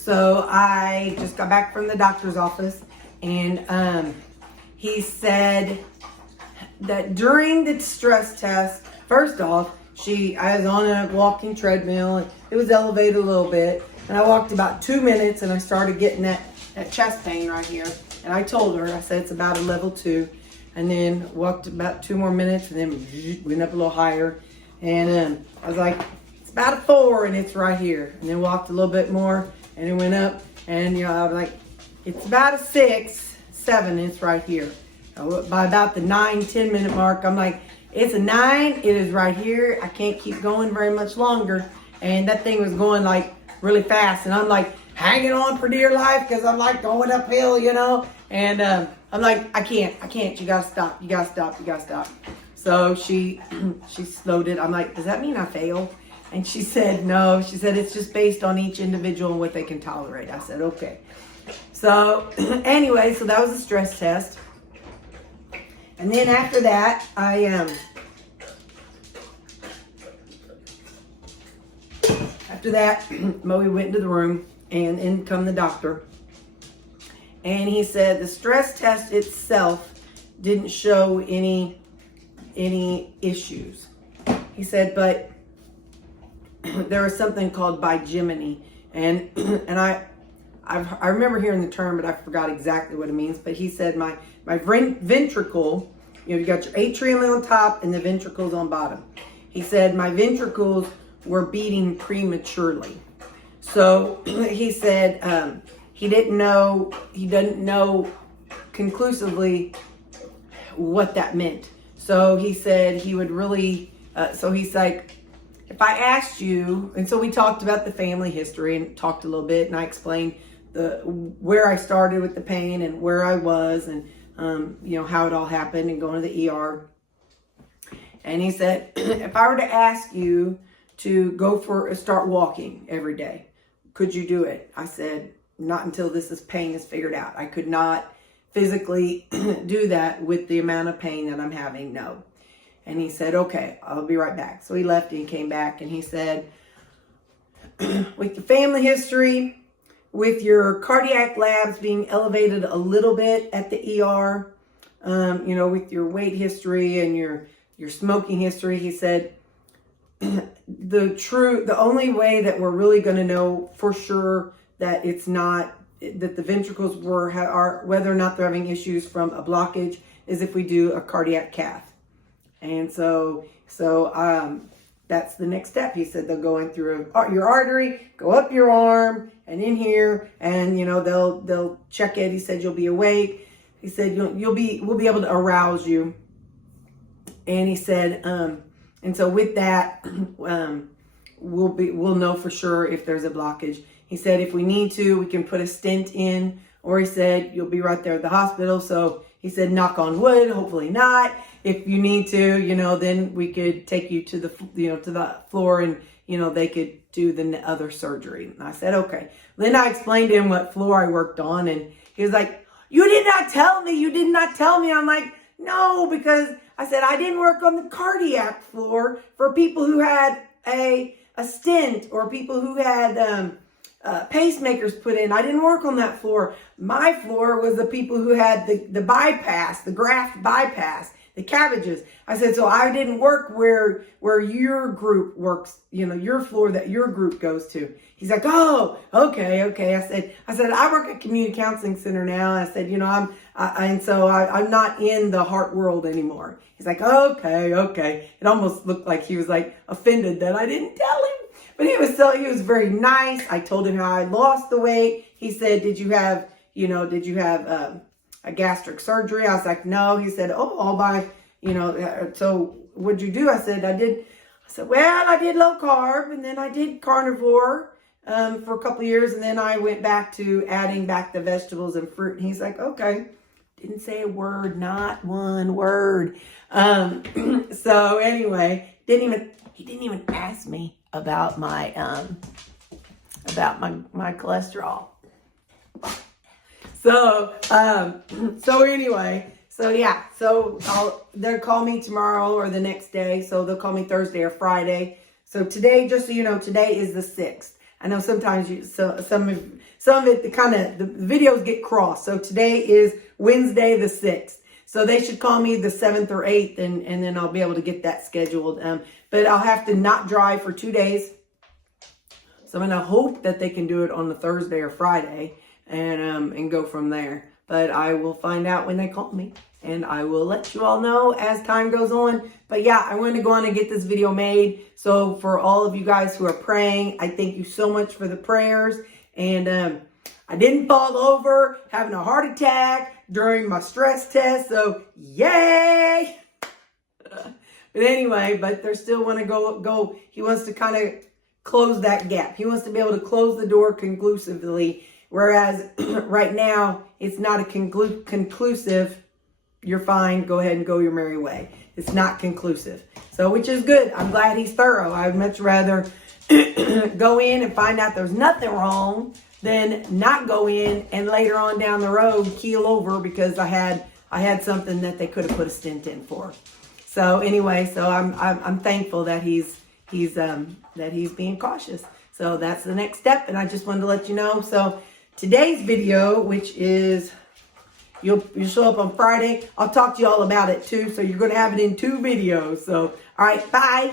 So I just got back from the doctor's office, and he said that during the stress test, first off, I was on a walking treadmill, and it was elevated a little bit, and I walked about 2 minutes, and I started getting that chest pain right here. And I told her, I said it's about a level 2, and then walked about 2 more minutes, and then went up a little higher, and I was like, it's about a 4, and it's right here. And then walked a little bit more, and it went up, and I was like, it's about a 6, 7, and it's right here. By about the 9-10 minute mark, I'm like, it's a 9, it is right here. I can't keep going very much longer. And that thing was going like really fast, and I'm like hanging on for dear life because I'm like going uphill, and I'm like, I can't, you gotta stop. So she slowed it. I'm like, does that mean I fail? And she said, no. She said, it's just based on each individual and what they can tolerate. I said, okay. So anyway, so that was a stress test. And then after that, Moe went into the room, and in come the doctor. And he said the stress test itself didn't show any issues. He said, but there was something called bigeminy, and I remember hearing the term, but I forgot exactly what it means. But he said my ventricle, you got your atrium on top and the ventricles on bottom. He said my ventricles were beating prematurely. So he said he doesn't know conclusively what that meant. So he said he would really, so he's like, if I asked you, and so we talked about the family history and talked a little bit, and I explained where I started with the pain and where I was, and how it all happened, and going to the ER. And he said, if I were to ask you to start walking every day, could you do it? I said, not until this pain is figured out. I could not physically do that with the amount of pain that I'm having, no. And he said, okay, I'll be right back. So he left and he came back, and he said, with your family history, with your cardiac labs being elevated a little bit at the ER, with your weight history and your smoking history, he said, the only way that we're really going to know for sure that it's not, that the ventricles are whether or not they're having issues from a blockage, is if we do a cardiac cath. And so that's the next step. He said they'll go in through your artery, go up your arm, and in here, and they'll check it. He said you'll be awake. He said we'll be able to arouse you. And he said, and so with that, we'll know for sure if there's a blockage. He said if we need to, we can put a stent in, or he said you'll be right there at the hospital. So he said, knock on wood, hopefully not. If you need to, then we could take you to the floor, and they could do the other surgery. And I said, okay. Then I explained to him what floor I worked on, and he was like, you did not tell me. I'm like, no, because I said I didn't work on the cardiac floor for people who had a stent, or people who had pacemakers put in. I didn't work on that floor. My floor was the people who had the bypass, the graft bypass, the cabbages. I said, so I didn't work where your group works, your floor that your group goes to. He's like, oh, okay. I said, I work at community counseling center now. I said, I'm not in the heart world anymore. He's like, okay. It almost looked like he was like offended that I didn't tell him. But he was very nice. I told him how I lost the weight. He said, did you have a gastric surgery? I was like, no. He said, oh, all by, so what'd you do? I said, I did low carb, and then I did carnivore for a couple of years, and then I went back to adding back the vegetables and fruit. And he's like, okay. Didn't say a word, not one word. So anyway, he didn't even ask me about my cholesterol. So anyway, they'll call me tomorrow or the next day. So they'll call me Thursday or Friday. So today, just so you know, today is the 6th. I know sometimes some some of it, the videos get crossed. So today is Wednesday the 6th. So they should call me the 7th or 8th, and then I'll be able to get that scheduled. But I'll have to not drive for 2 days. So I'm going to hope that they can do it on the Thursday or Friday and go from there. But I will find out when they call me, and I will let you all know as time goes on. But yeah, I wanted to go on and get this video made. So for all of you guys who are praying, I thank you so much for the prayers. And I didn't fall over having a heart attack during my stress test. So yay! But anyway, but they still want to go. He wants to kind of close that gap. He wants to be able to close the door conclusively. Whereas right now, it's not a conclusive, you're fine, go ahead and go your merry way. It's not conclusive. So, which is good. I'm glad he's thorough. I'd much rather go in and find out there's nothing wrong than not go in and later on down the road keel over because I had something that they could have put a stent in for. So anyway, so I'm thankful that he's being cautious. So that's the next step, and I just wanted to let you know. So today's video, which is you'll show up on Friday, I'll talk to you all about it too. So you're going to have it in 2 videos. So all right, bye.